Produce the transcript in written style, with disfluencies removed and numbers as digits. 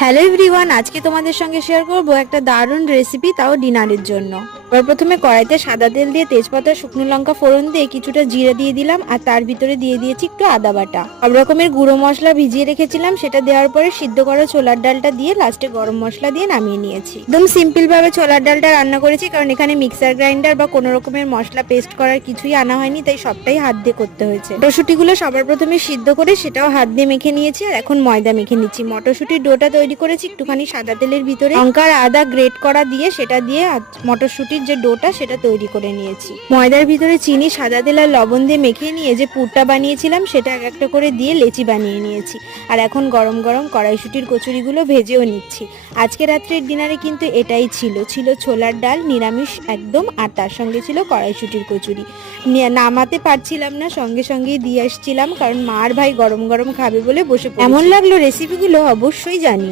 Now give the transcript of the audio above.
Hello everyone, আজকে তোমাদের সঙ্গে শেয়ার করব একটা দারুণ রেসিপি, তাও ডিনারের জন্য। এবার প্রথমে কড়াইতে সাদা তেল দিয়ে তেজপাতা, শুকনো লঙ্কা ফোড়ন দিয়ে কিছুটা জিরে দিয়ে দিলাম, আর তার ভিতরে দিয়ে দিয়েছি একটু আদা বাটা। সব রকমের গুঁড়ো মশলা ভিজিয়ে রেখেছিলাম, সেটা দেওয়ার পরে সিদ্ধ করা ছোলার ডালটা দিয়ে লাস্টে গরম মশলা দিয়ে নামিয়ে নিয়েছি। একদম সিম্পল ভাবে ছোলার ডালটা রান্না করেছি, কারণ এখানে মিক্সার গ্রাইন্ডার বা কোনো রকমের মশলা পেস্ট করার কিছুই আনা হয়নি, তাই সবটাই হাত দিয়ে করতে হয়েছে। মটরশুঁটিগুলো সবার প্রথমে সিদ্ধ করে সেটাও হাত দিয়ে মেখে নিয়েছি, আর এখন ময়দা মেখে নিচ্ছি। মটরশুঁটির ডোটা তৈরি করেছি একটুখানি সাদা তেলের ভিতরে লঙ্কা আর আদা গ্রেট করা দিয়ে, সেটা দিয়ে মটরশুঁটির যে ডোটা সেটা তৈরি করে নিয়েছি। ময়দার ভিতরে চিনি, সাদা তেল আর লবণ দিয়ে মেখে নিয়ে যে পুরটা বানিয়েছিলাম সেটা এক একটা করে দিয়ে লেচি বানিয়ে নিয়েছি। আর এখন গরম গরম কড়াইশুঁটির কচুরিগুলো ভেজেও নিচ্ছি। আজকে রাত্রের ডিনারে কিন্তু এটাই ছিল ছোলার ডাল নিরামিষ একদম, আর তার সঙ্গে ছিল কড়াইশুঁটির কচুরি। নামাতে পারছিলাম না, সঙ্গে সঙ্গেই দিয়ে আসছিলাম, কারণ মার ভাই গরম গরম খাবে বলে বসে পড়েছি। এমন লাগলো রেসিপিগুলো অবশ্যই জানি।